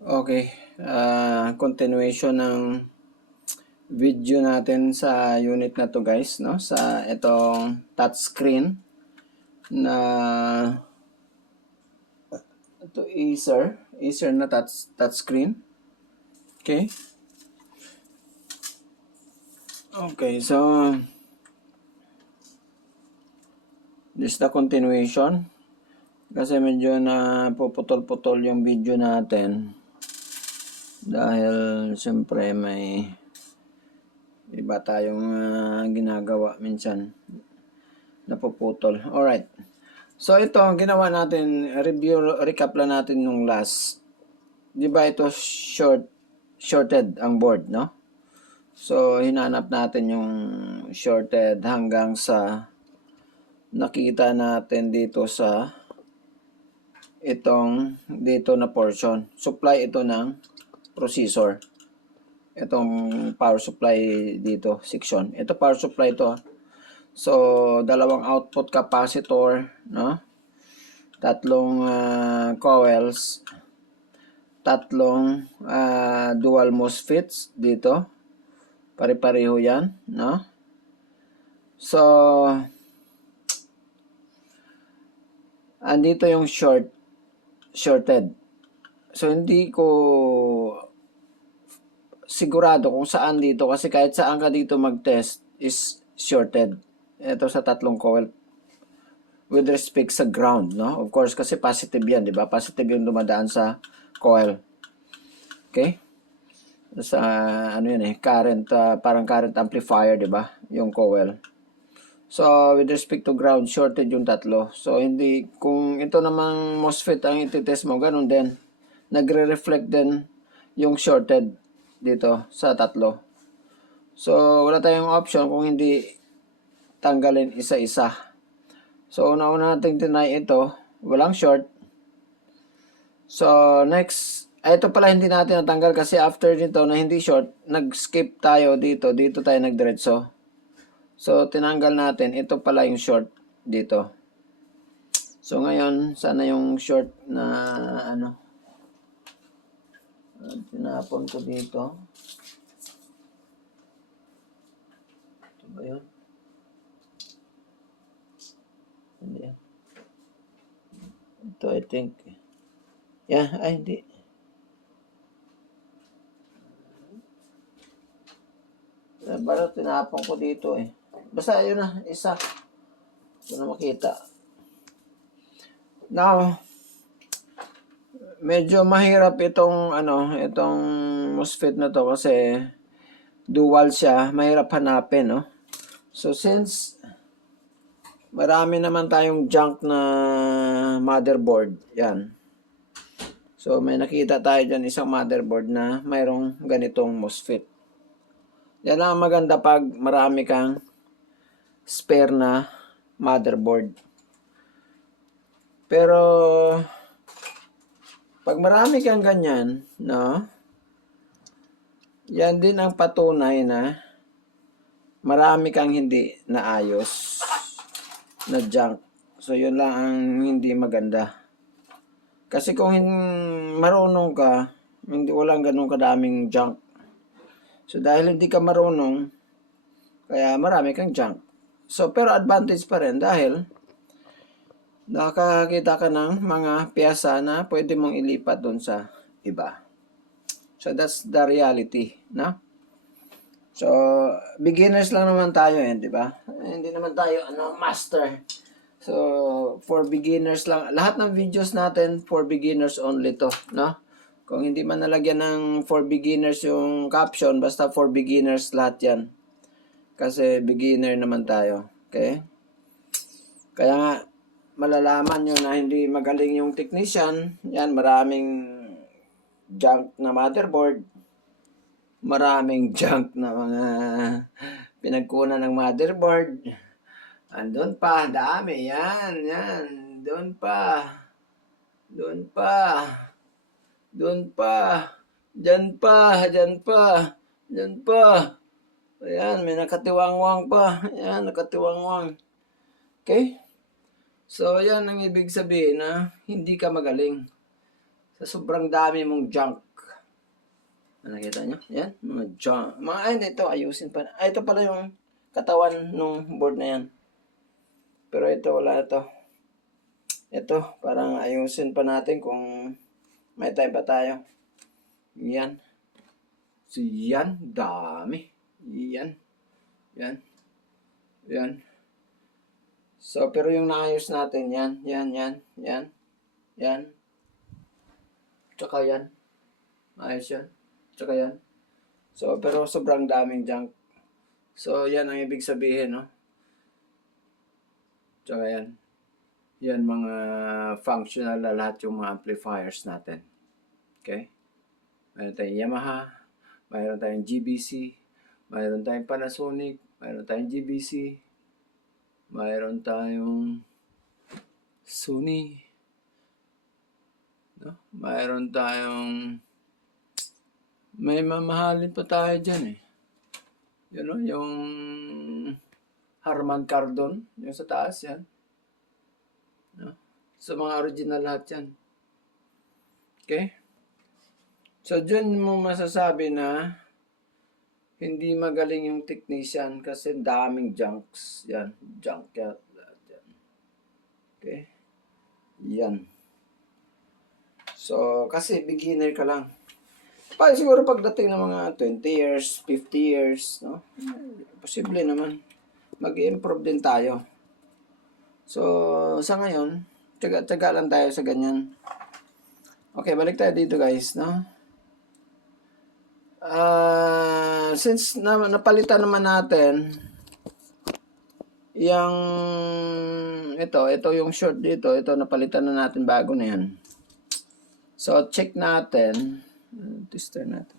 Okay, continuation ng video natin sa unit na to guys, no? Sa itong touchscreen na ito Acer na touchscreen. Okay? Okay, so this is the continuation. Kasi medyo na puputol-putol yung video natin. Dahil siyempre may iba tayong ginagawa minsan. Napuputol. Alright. So ito, ginawa natin, recap lang natin nung last. Di ba ito shorted ang board, no? So, hinanap natin yung shorted hanggang sa nakita natin dito sa dito na portion. Supply ito ng processor. Itong power supply dito, section. Ito power supply ito. So, dalawang output capacitor, no? Tatlong coils, tatlong dual MOSFETs dito. Pare-pareho yan, no? So, andito yung shorted. So, hindi ko sigurado kung saan dito kasi kahit saan ka dito mag-test is shorted. Ito sa tatlong coil with respect sa ground, no? Of course, kasi positive yan, di ba? Positive yung dumadaan sa coil. Okay? Sa, ano yun current, parang current amplifier, di ba? Yung coil. So, with respect to ground, shorted yung tatlo. So, hindi, kung ito namang MOSFET ang ititest mo, ganun din. Nagre-reflect din yung shorted dito sa tatlo. So, wala tayong option kung hindi tanggalin isa-isa. So, una-una natin tinry ito. Walang short. So, next, ito pala hindi natin natanggal kasi after nito na hindi short, nag-skip tayo dito. Dito tayo nagdiretso. So, tinanggal natin. Ito pala yung short dito. So, ngayon, sana yung short na ano, tinapon ko dito. Ito ba yun? Hindi yan. Ito, I think. Yeah, ay, hindi. Parang tinapon ko dito eh. Basta yun na, isa. Ito na makita. Now, medyo mahirap itong MOSFET na to kasi dual siya, mahirap hanapin, no? So since marami naman tayong junk na motherboard, yan. So may nakita tayo dyan isang motherboard na mayroong ganitong MOSFET. Yan ang maganda pag marami kang spare na motherboard. Pero pag marami kang ganyan, no? Yan din ang patunay na marami kang hindi naayos na junk. So, yun lang ang hindi maganda. Kasi kung marunong ka, walang ganun kadaming junk. So, dahil hindi ka marunong, kaya marami kang junk. So, pero advantage pa rin dahil nakakakita ka ng mga piyasa na pwede mong ilipat doon sa iba. So, that's the reality, no? So, beginners lang naman tayo di ba? Hindi naman tayo master. So, for beginners lang. Lahat ng videos natin for beginners only to, no? Kung hindi man nalagyan ng for beginners yung caption, basta for beginners lahat yan. Kasi beginner naman tayo, okay? Kaya nga, malalaman nyo na hindi magaling yung technician. Yan, maraming junk na motherboard. Maraming junk na mga pinagkunan ng motherboard. Andun pa, dami. Yan. Doon pa. Doon pa. Doon pa. Diyan pa. Diyan pa. Ayan, may nakatiwangwang pa. Ayan, nakatiwangwang. Okay? So, yan ang ibig sabihin na hindi ka magaling. Sa sobrang dami mong junk. Nakita nyo? Yan, mga junk. Ay, ito, ayusin pa. Ay, ito pala yung katawan ng board na yan. Pero ito, wala ito. Ito, parang ayusin pa natin kung may time pa tayo. Yan. So, yan, dami. Yan. Yan. Yan. So, pero yung naayos natin, yan. Yan. Tsaka yan. Ayos yan. Tsaka yan. So, pero sobrang daming junk. So, yan ang ibig sabihin, no? Tsaka yan. Yan mga functional na lahat yung mga amplifiers natin. Okay? Mayroon tayong Yamaha, mayroon tayong GBC, mayroon tayong Panasonic, mayroon tayong GBC, mayroon tayong Sony, no? Mayroon tayong may mamahalin pa tayo dyan eh. You know, yung Harman Kardon, yung sa taas yan. No? Sa mga original lahat yan. Okay? So, dyan mo masasabi na hindi magaling yung technician kasi daming junks. Yan, junk yan. Okay? Yan. So, kasi beginner ka lang. Siguro pagdating ng mga 20 years, 50 years, no? Posible naman. Mag-improve din tayo. So, sa ngayon, tiyaga lang tayo sa ganyan. Okay, balik tayo dito guys, no? Since napalitan naman natin yung ito yung short dito, ito napalitan na natin bago na yan. So, check natin. Tester natin.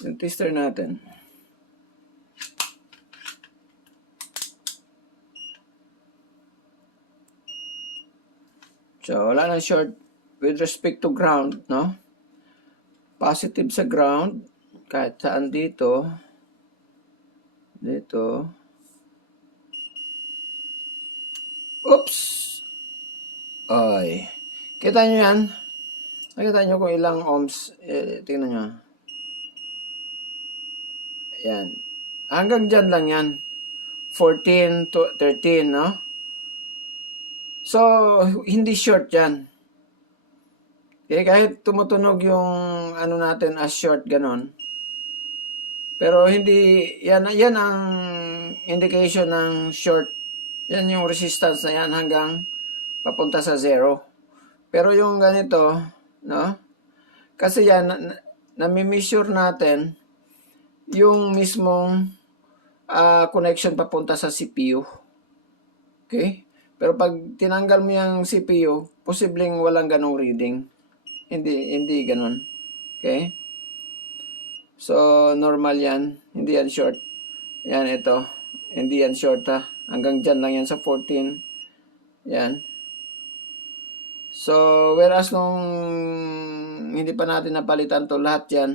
Yung tester natin. So, wala nang short with respect to ground, no? Positive sa ground, kahit saan dito. Dito. Oops! Ay. Kita nyo yan? Nakita nyo kung ilang ohms. Tingnan nyo. Ayan. Hanggang dyan lang yan. 14 to 13, no? So, hindi short yan. Okay, kahit tumutunog yung ano natin as short, ganon. Pero hindi, yan ang indication ng short. Yan yung resistance na yan hanggang papunta sa 0. Pero yung ganito, no? Kasi yan, nami-measure natin yung mismong connection papunta sa CPU. Okay? Pero pag tinanggal mo yung CPU, posibleng walang ganong reading. Hindi ganon. Okay? So, normal yan. Hindi yan short. Yan, ito. Hindi yan short ha. Hanggang dyan lang yan sa 14. Yan. So, whereas nung hindi pa natin napalitan to lahat yan,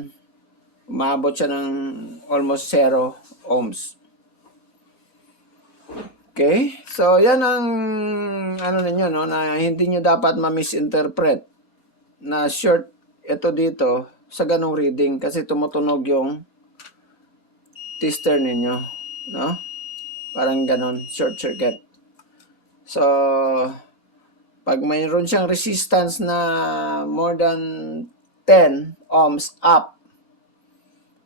umabot siya ng almost 0 ohms. Okay? So, yan ang ano ninyo, no, na hindi nyo dapat ma-misinterpret na short ito dito sa ganong reading kasi tumutunog yung tester ninyo, no? Parang ganon, short circuit. So, pag mayroon siyang resistance na more than 10 ohms up,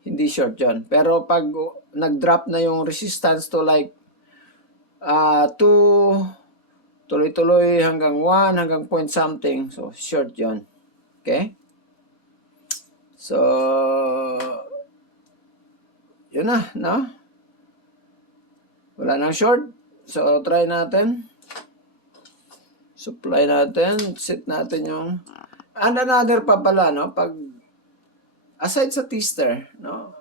hindi short yun. Pero pag nag-drop na yung resistance to like 2, tuloy-tuloy hanggang 1, hanggang point something, so short yun. Okay? So, yun na, no? Wala nang short. So, try natin. Supply natin. Set natin yung... And another pa pala, no? Pag... Aside sa tester, no?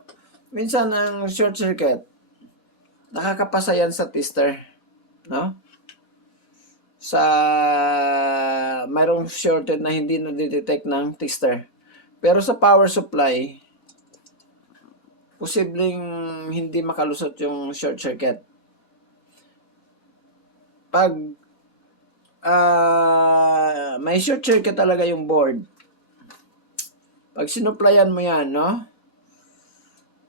Minsan, ang short circuit, nakakapasa yan sa tester, no? Sa... Mayroong shorted na hindi na-detect ng tester. Pero sa power supply, posibleng hindi makalusot yung short circuit. Pag may short circuit talaga yung board. Pag sinuplayan mo yan, no?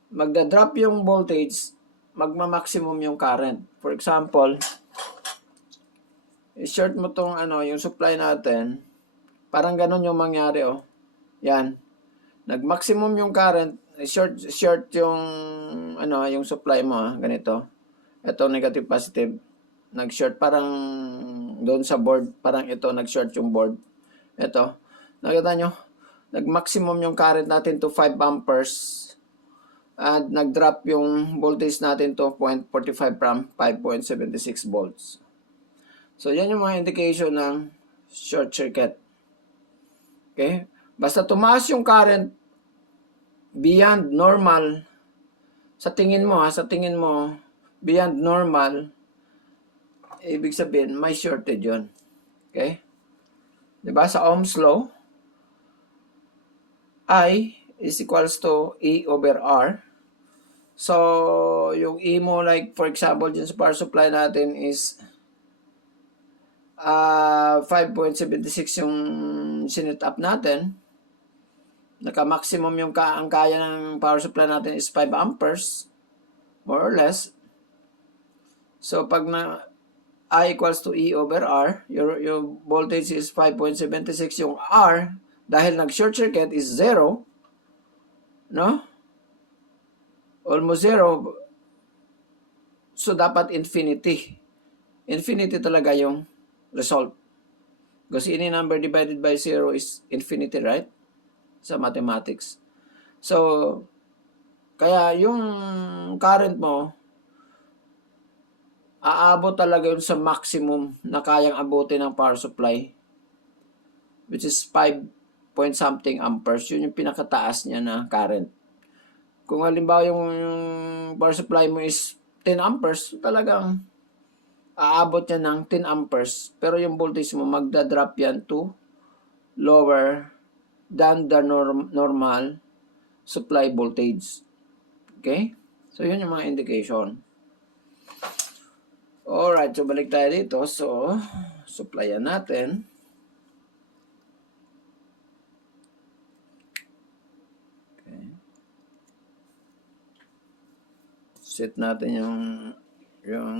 Magda-drop yung voltage, magma-maximum yung current. For example, i-short mo tong yung supply natin. Parang ganun yung mangyari, oh. Yan. Nag-maximum yung current, short yung yung supply mo, ganito. Ito negative positive. Nag-short parang doon sa board, parang ito nag-short yung board. Ito. Nakita nyo? Nag-maximum yung current natin to 5 amperes. At nag-drop yung voltage natin to 0.45 from 5.76 volts. So, yan yung mga indication ng short circuit. Okay? Basta tumaas yung current beyond normal, sa tingin mo, beyond normal, ibig sabihin, may shorted yun. Okay? Diba? Sa Ohm's law, I is equals to E over R. So, yung E mo, like, for example, dyan sa power supply natin is 5.76 yung sinit up natin. Naka-maximum yung ang kaya ng power supply natin is 5 amperes, more or less. So, pag na I equals to E over R, your voltage is 5.76, yung R, dahil nag-short circuit, is 0, no? Almost 0. So, dapat infinity. Infinity talaga yung result. Because any number divided by 0 is infinity, right? Sa mathematics. So, kaya yung current mo, aabot talaga yun sa maximum na kayang abutin ng power supply, which is 5 point something amperes. Yun yung pinakataas niya na current. Kung halimbawa yung power supply mo is 10 amperes, talagang aabot niya ng 10 amperes. Pero yung voltage mo, magda-drop yan to lower than the normal supply voltage. Okay? So, yun yung mga indication. Alright, so balik tayo dito. So, supplyan natin. Okay. Set natin yung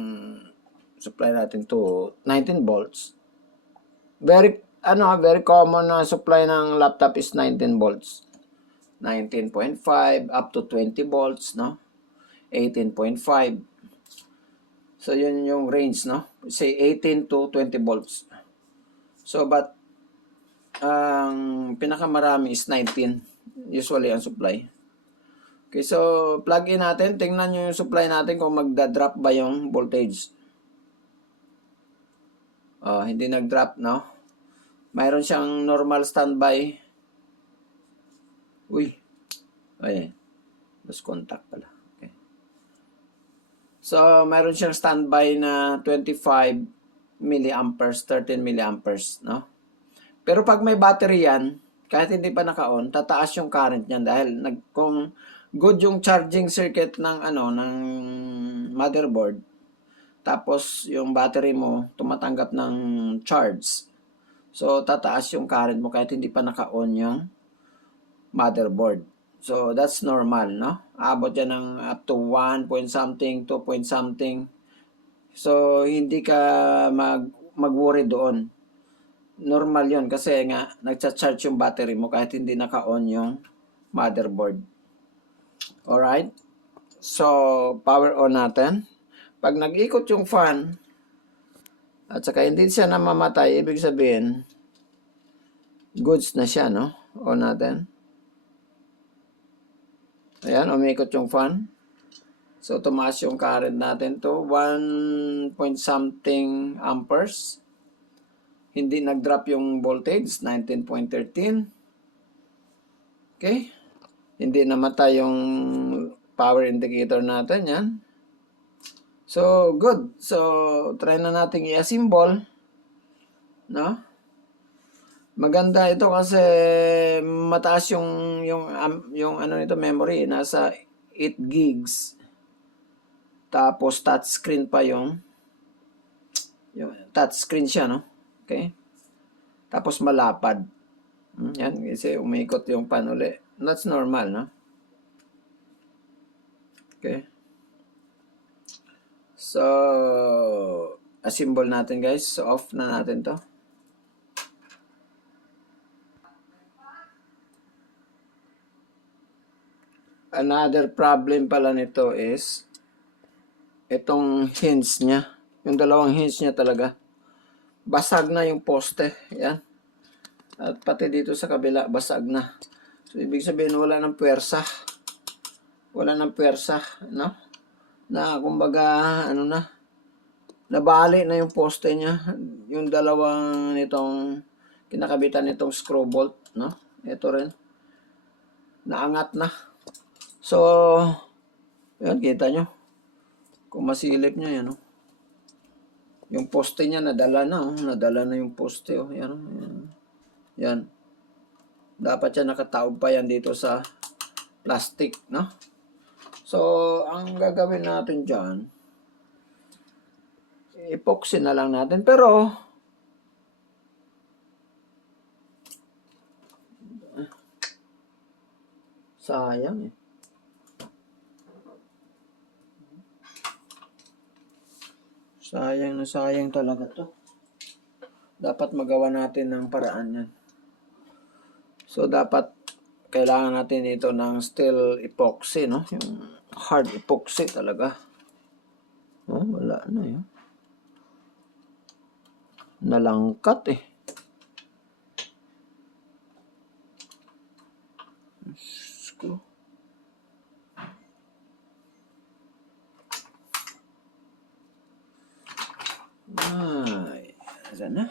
supply natin to 19 volts. Very common na supply ng laptop is 19 volts. 19.5 up to 20 volts, no? 18.5. So, yun yung range, no? Say 18 to 20 volts. So, but ang pinakamarami is 19. Usually, ang supply. Okay, so, plug in natin. Tingnan nyo yung supply natin kung magda-drop ba yung voltage. Hindi nag-drop, no? Mayroon siyang normal standby. Uy. Ayan. Lost contact pala. Okay. So, mayroon siyang standby na 25 milliamperes, 13 milliamperes, no? Pero pag may battery yan, kahit hindi pa naka-on, tataas yung current niyan dahil kung good yung charging circuit ng ng motherboard, tapos yung battery mo tumatanggap ng charge. So, tataas yung current mo kahit hindi pa naka-on yung motherboard. So, that's normal, no? Abot yan ng up to 1 point something, 2 point something. So, hindi ka mag-worry doon. Normal yon kasi nga, nagcha-charge yung battery mo kahit hindi naka-on yung motherboard. Alright? So, power on natin. Pag nag-ikot yung fan, at saka hindi siya namamatay, ibig sabihin, goods na siya, no? On natin. Ayan, umikot yung fan. So, tumaas yung current natin to 1 point something amperes. Hindi nag-drop yung voltage, 19.13. Okay? Hindi namatay yung power indicator natin, yan. So, good. So, try na natin i-assemble. No? Maganda ito kasi mataas yung nito memory, nasa 8 gigs. Tapos touchscreen pa yung touchscreen siya, no? Okay? Tapos malapad. Yan, kasi umikot yung pan uli. That's normal, no? Okay. So, assemble natin guys. So, off na natin to. Another problem pala nito is itong hinge niya. Yung dalawang hinge niya talaga. Basag na yung poste. Yan. At pati dito sa kabila, basag na. So, ibig sabihin, wala ng puwersa. Wala ng puwersa, no? Na, kumbaga, ano na, nabali na yung poste niya. Yung dalawang nitong, kinakabitan nitong screw bolt, no? Ito rin. Naangat na. So, yan, kita nyo. Kung masilip nyo, yan, no? Yung poste niya, nadala na, oh. Nadala na yung poste, oh. Yan, oh. Yan. Yan. Dapat yan nakataob pa yan dito sa plastic, no? So, ang gagawin natin dyan, epoxy na lang natin. Pero, sayang eh. Sayang na sayang talaga to. Dapat magawa natin ng paraan yan. So, dapat kailangan natin ito ng steel epoxy, no? Yung hard epoxy talaga. Oh, wala na yun. Nalangkat eh. Screw. Ay, asan na?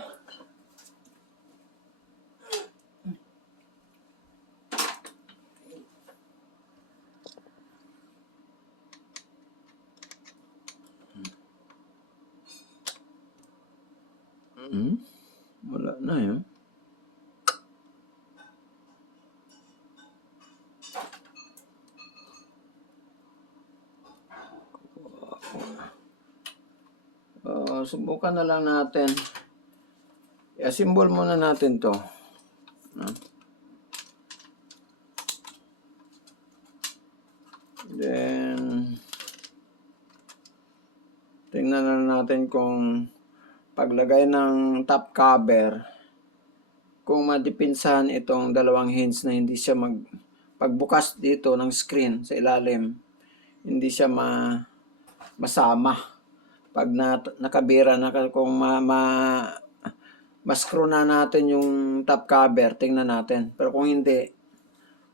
Wala na yun. Subukan na lang natin. I-assemble muna natin to. Then, tingnan na natin kung paglagay ng top cover, kung madipinsahan itong dalawang hinge na hindi siya pagbukas dito ng screen sa ilalim, hindi siya masama. Pag nakabira na, kung ma-screw na natin yung top cover, tingnan natin. Pero kung hindi,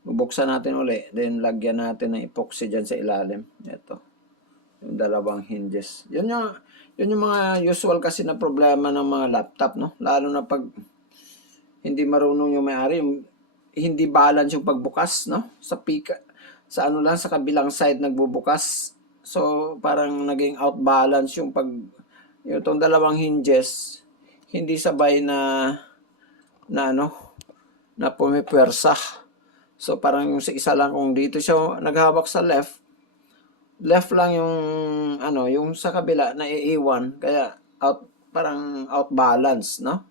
bubuksan natin uli, then lagyan natin ng epoxy dyan sa ilalim. Ito, yung dalawang hinges. Yun yung mga usual kasi na problema ng mga laptop, no? Lalo na pag hindi marunong yung may-ari, yung hindi balance yung pagbukas, no? Sa sa kabilang side nagbubukas. So, parang naging out balance yung itong dalawang hinges, hindi sabay na pumipwersa. So, parang yung isa lang, kung dito siya naghawak sa left lang yung, yung sa kabila na iiwan. Kaya, parang out balance, no?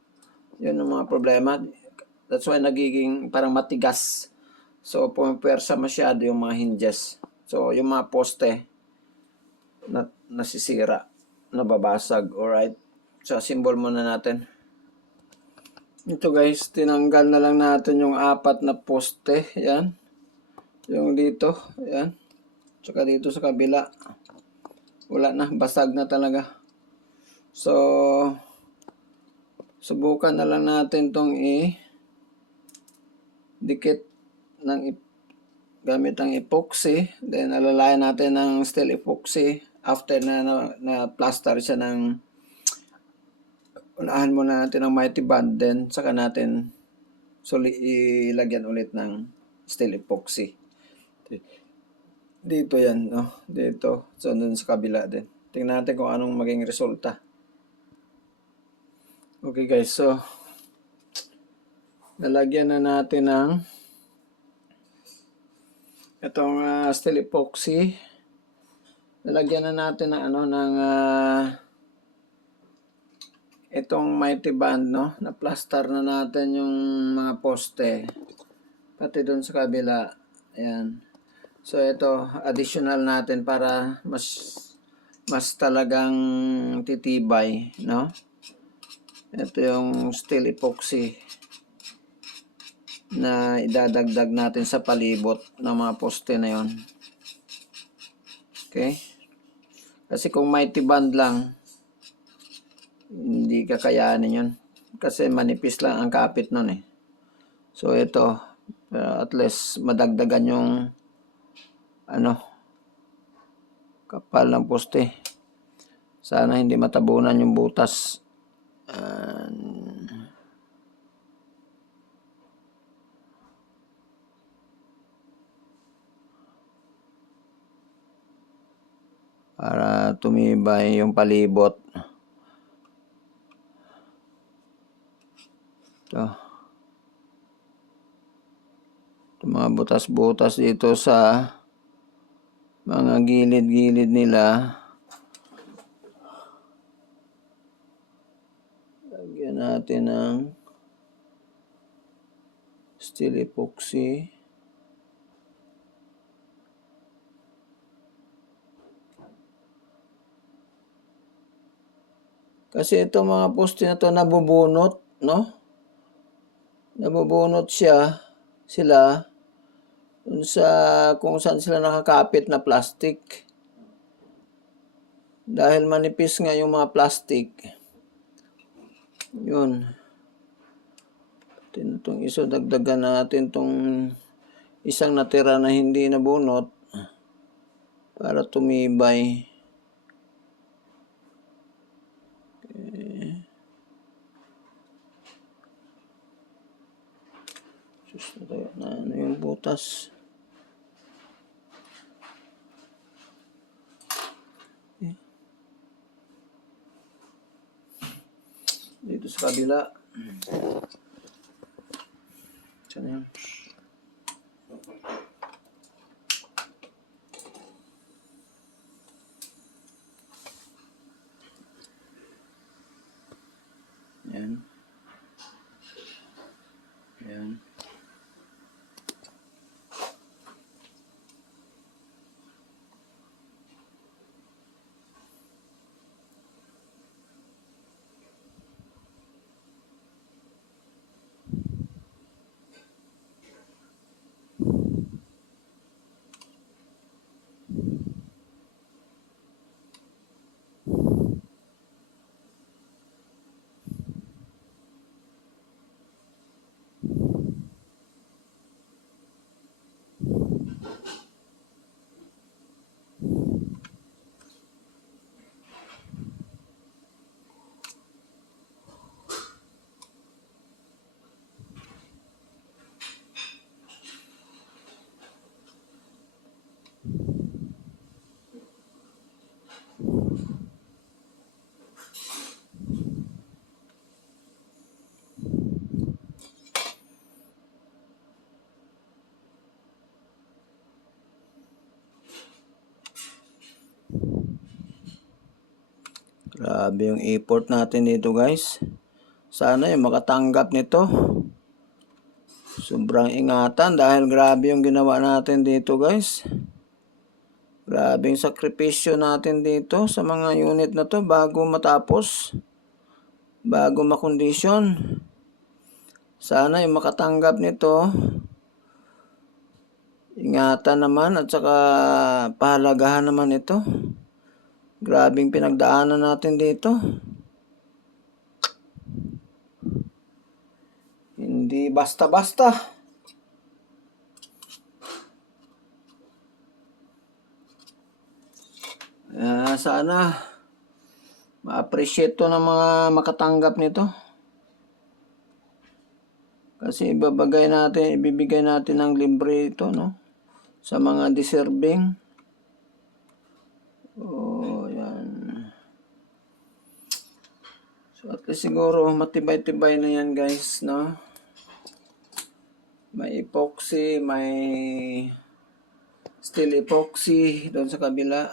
Yun yung mga problema. That's why nagiging parang matigas. So, pumipwersa masyado yung mga hinges. So, yung mga poste, nasisira, nababasag. Alright. So, symbol muna natin. Ito guys, tinanggal na lang natin yung 4 na poste. Yan. Yung dito. Yan. Tsaka dito sa kabila. Wala na. Basag na talaga. So, subukan na lang natin tong dikit gamit ang epoxy. Then, alalayan natin ng steel epoxy. After na plaster siya unahan muna natin ng mighty band, then saka natin ilagyan ulit ng steel epoxy. Dito yan, no? Dito. So, dun sa kabila din. Tingnan natin kung anong maging resulta. Okay guys, so nalagyan na natin ng itong steel epoxy. Nalagyan na natin ng itong mighty band, no? Na-plaster na natin yung mga poste. Pati doon sa kabila. Ayan. So, ito, additional natin para mas talagang titibay, no? Ito yung steel epoxy na idadagdag natin sa palibot ng mga poste na yon. Okay? Kasi kung mighty band lang, hindi kakayanin yun. Kasi manipis lang ang kapit nun eh. So ito, at least madagdagan yung kapal ng poste. Sana hindi matabunan yung butas. Para tumibay yung palibot. Ito. Ito mga butas-butas dito sa mga gilid-gilid nila. Lagyan natin ng steel epoxy. Kasi ito mga poste na to nabubunot, no? Nabubunot sila dun sa kung saan sila nakakapit na plastic. Dahil manipis nga yung mga plastic. Yun. Itong isa, dagdagan natin itong isang natira na hindi nabunot para tumibay. Okay. Na ano yung butas. Okay. Dito sa kabila. Saan yan? Yan. Yan. Grabe yung effort natin dito guys. Sana yung makatanggap nito. Sobrang ingatan dahil grabe yung ginawa natin dito guys. Grabing sakripisyo natin dito sa mga unit na to bago matapos. Bago makondisyon. Sana yung makatanggap nito. Ingatan naman at saka pahalagahan naman ito. Grabing pinagdaanan natin dito. Hindi basta-basta. Sana ma-appreciate to ng mga makatanggap nito. Kasi ibibigay natin ng libre ito, no? Sa mga deserving. Oh, yan. So, at least siguro matibay-tibay na yan, guys, no? May epoxy, may steel epoxy doon sa kabila.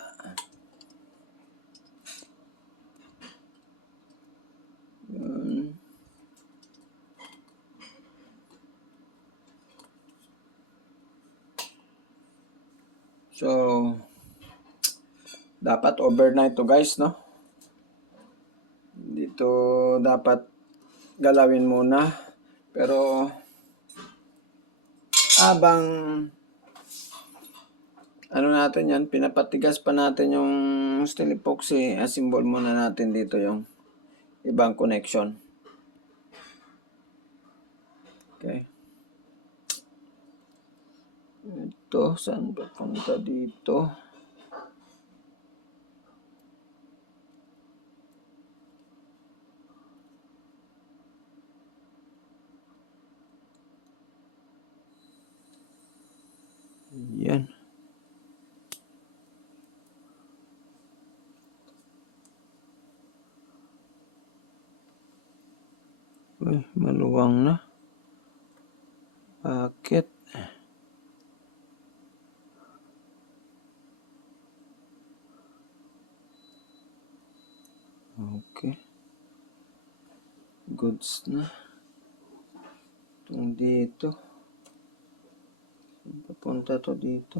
Dapat overnight to guys, no? Dito dapat galawin muna. Pero habang ano natin yan, pinapatigas pa natin yung steel epoxy, assemble muna natin dito yung ibang connection. Okay. Ito, saan papunta dito? Yan. Uy, maluwang na. Bakit? Okay. Goods na. Itong dito. Papunta to dito.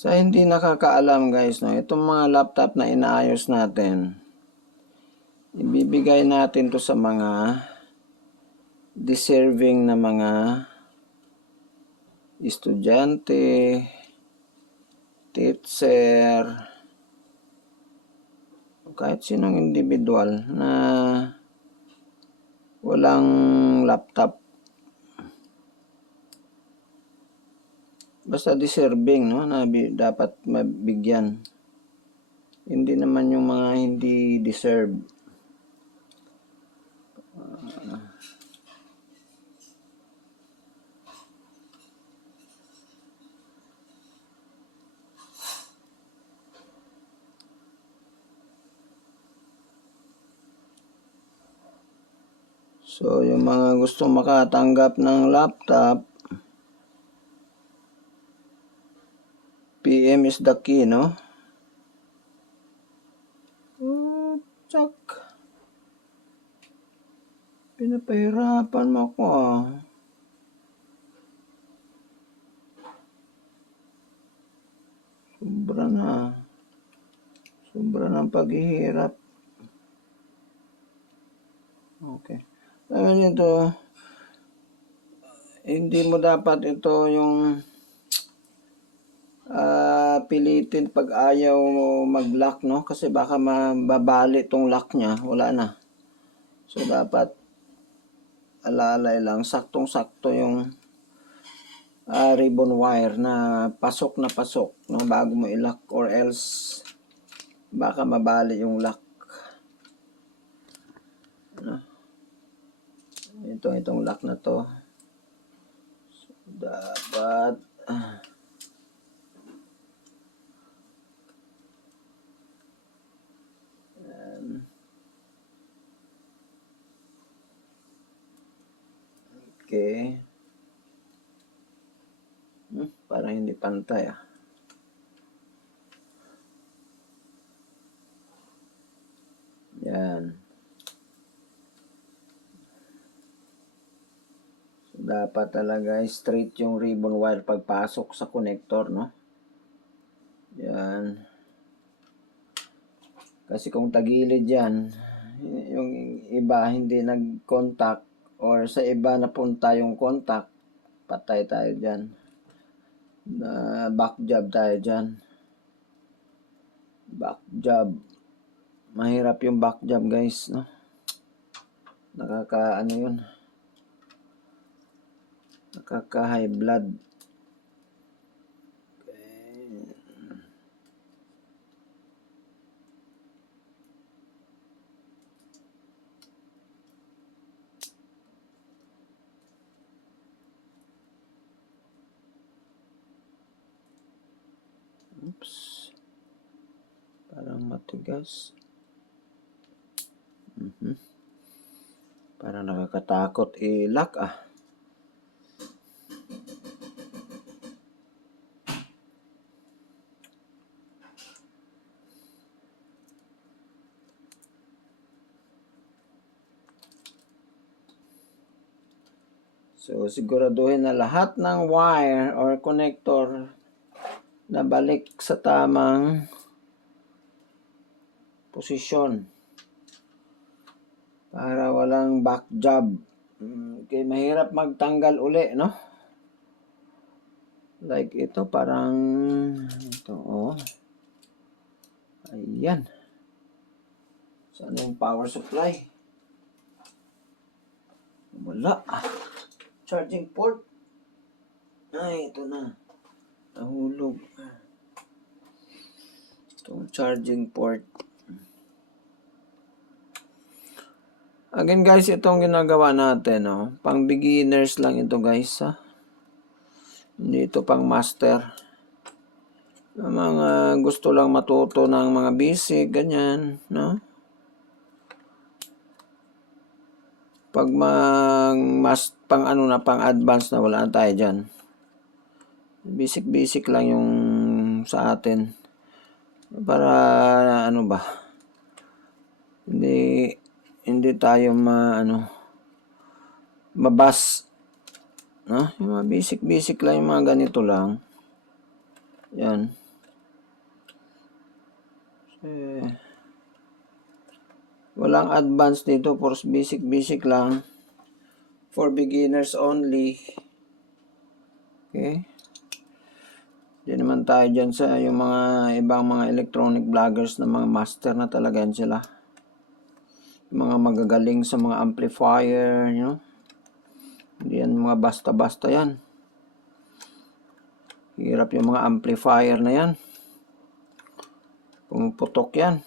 Sa hindi nakakaalam guys, no, itong mga laptop na inaayos natin, ibibigay natin to sa mga deserving na mga estudyante, teacher, kahit sinong individual na walang laptop. Basta deserving, no, na dapat mabigyan. Hindi naman yung mga hindi deserve. So, yung mga gustong makatanggap ng laptop, PM is the key, no? Tsak. Pinapahirapan mo ako, ah. Sobra na. Sobra ng paghihirap. Okay. Sabi nito, hindi mo dapat ito yung pilitin pag ayaw mag-lock, no? Kasi baka mababali tong lock niya. Wala na. So, dapat alalay lang. Saktong-sakto yung ribbon wire na pasok, no? Bago mo i-lock or else baka mabali yung lock. Ano? Itong lock na to. So, dapat okay. Parang hindi pantay, ah. Yan. So, dapat talaga straight yung ribbon wire pagpasok sa connector, no? Yan. Kasi kung tagilid yan, yung iba hindi nag-contact or sa iba napunta yung contact, patay tayo dyan. Back job tayo dyan. Back job. Mahirap yung back job guys, no? Ano yun? Nakaka-high blood. Oops. Parang matigas. Parang nakakatakot i-lock ah. So, siguraduhin na lahat ng wire or connector na balik sa tamang posisyon para walang back job. Okay, mahirap magtanggal uli, no? Like ito, parang ito, oh. Ayan. Saan yung power supply? Wala. Charging port. Ay, ito na. Nahulog. Itong charging port. Again guys, itong ginagawa natin, no? Pang beginners lang ito guys, ha? Hindi ito pang master. Yung mga gusto lang matuto ng mga basic, ganyan, no? Pag pang ano na, pang advance na, wala na tayo dyan. Basic lang yung sa atin. Para, ano ba? Hindi tayo mabas. No? Yung mga basic lang, yung mga ganito lang. Yan. Walang advance dito, for basic lang. For beginners only. Okay. Hindi naman tayo dyan sa yung mga ibang mga electronic vloggers na mga master na talaga yan sila. Yung mga magagaling sa mga amplifier, you know. Hindi yan mga basta-basta yan. Hirap yung mga amplifier na yan. Pumuputok yan.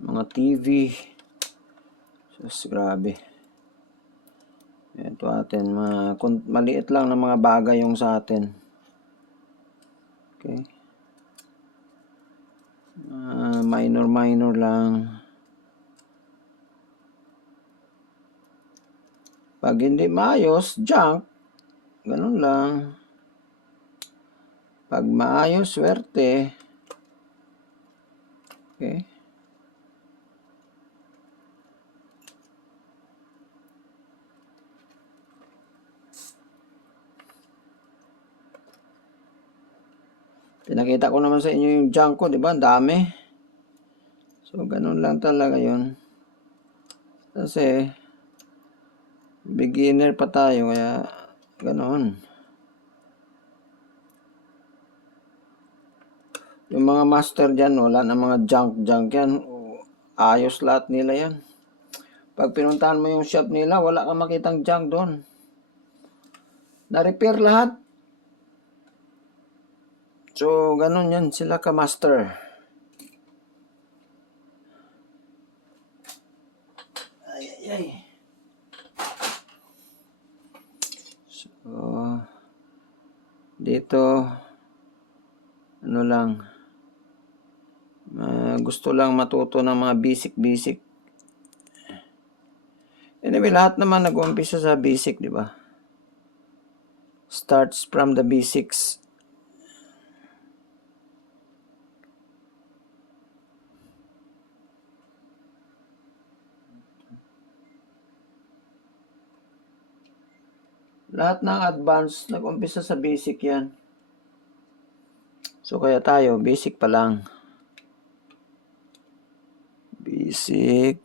Mga TV. Sus, grabe. Ito atin. Maliit lang na mga bagay yung sa atin. Okay. Minor lang. Pag hindi maayos, junk. Ganun lang. Pag maayos, swerte. Okay. Pinakita ko naman sa inyo yung junk ko, di ba? Ang dami. So, ganun lang talaga yun. Kasi, beginner pa tayo, kaya ganun. Yung mga master dyan, wala na mga junk yan. Ayos lahat nila yan. Pag pinuntahan mo yung shop nila, wala kang makitang junk doon. Na-repair lahat. So, ganun yan. Sila ka-master. Ay. So, dito, ano lang, gusto lang matuto ng mga basic. Anyway, lahat naman nag-uumpisa sa basic, di ba? Starts from the basics. Lahat ng advance, nag-umpisa sa basic yan. So, kaya tayo, basic pa lang. Basic.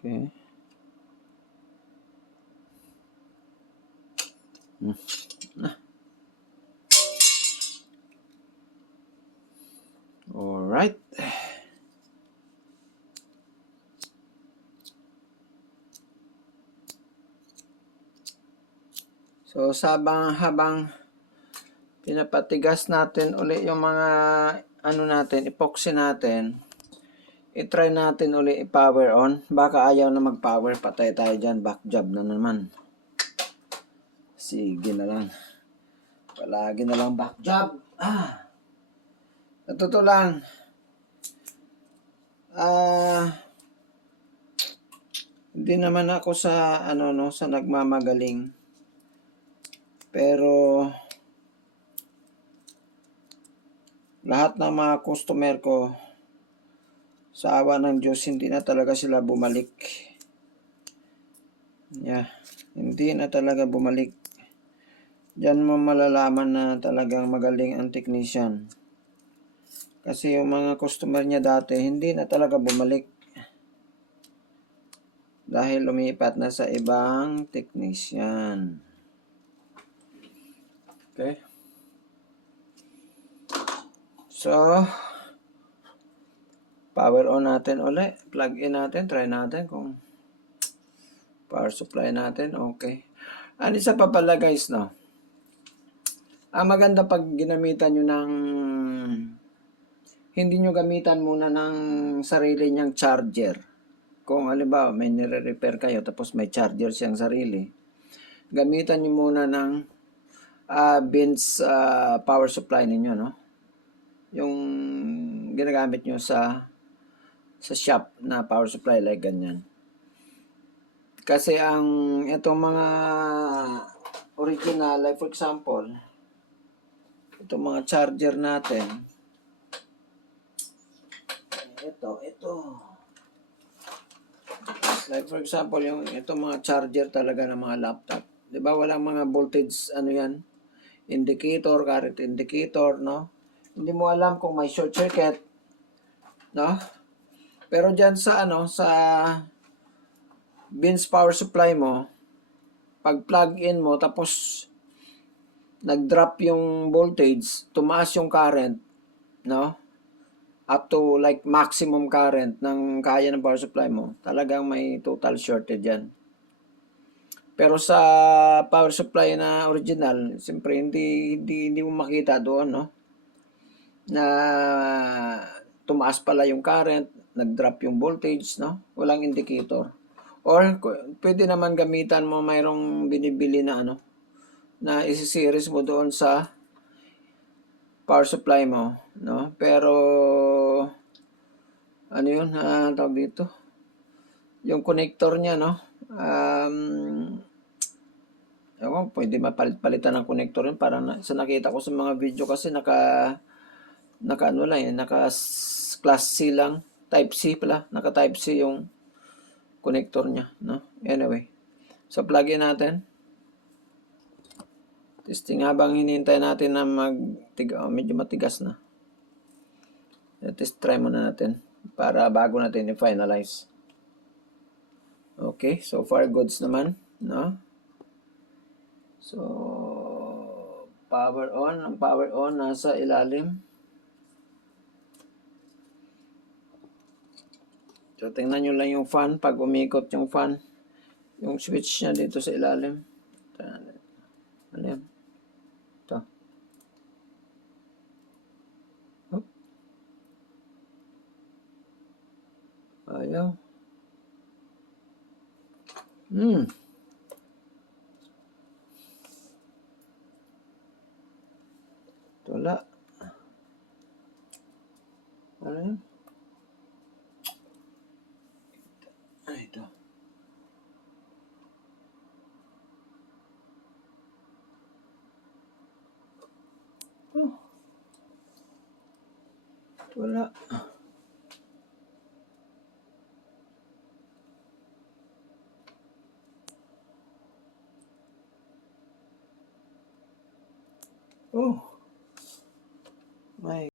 Okay. Alright. So, habang pinapatigas natin uli yung mga epoxy natin, i-try natin uli i-power on. Baka ayaw na mag-power, patay tayo dyan, back job na naman. Sige na lang. Palagi na lang back job. Sa totoo lang, hindi naman ako sa sa nagmamagaling. Pero lahat ng mga customer ko, sa awa ng Diyos, hindi na talaga sila bumalik. Yeah, hindi na talaga bumalik. Diyan mo malalaman na talagang magaling ang technician. Kasi yung mga customer niya dati, hindi na talaga bumalik. Dahil lumipat na sa ibang technician. Okay? So, power on natin ulit. Plug in natin. Try natin kung power supply natin. Okay. Isa pa pala guys, no? Maganda pag ginamitan nyo ng hindi nyo gamitan muna ng sarili niyang charger. Kung halimbawa may nire-repair kayo tapos may charger siyang sarili, gamitan nyo muna ng Benz power supply ninyo, no? Yung ginagamit nyo sa shop na power supply like ganyan. Kasi itong mga original, like for example, itong mga charger natin, ito. Like for example, itong mga charger talaga ng mga laptop. 'Di ba walang mga voltage yan? Indicator, current indicator, no? Hindi mo alam kung may short circuit, no? Pero diyan sa sa Benz power supply mo, pag plug in mo tapos nag-drop yung voltage, tumaas yung current, no? Up to like maximum current ng kaya ng power supply mo, talagang may total shorted yan. Pero sa power supply na original, siyempre hindi mo makita doon, no? Na tumaas pala yung current, nag-drop yung voltage, no? Walang indicator. Or pwede naman gamitan mo mayroong binibili na na isi-series mo doon sa power supply mo, no? Pero yun, tawag dito, yung connector niya, no? Pwede mapalit-palitan ng connector yun. Parang sa nakita ko sa mga video kasi naka class C lang, type C pala, naka type C yung connector niya, no? Anyway, so plug in natin. Testing habang hinihintay natin na medyo matigas na. Test try muna natin para bago natin i-finalize. Okay, so far goods naman, no? So, power on. Ang power on nasa ilalim. So, tingnan nyo lang yung fan. Pag umikot yung fan, yung switch niya dito sa ilalim. Ano yan? Ito. Ayaw. Wala. Ano yun? Ito. Wala. Oh. My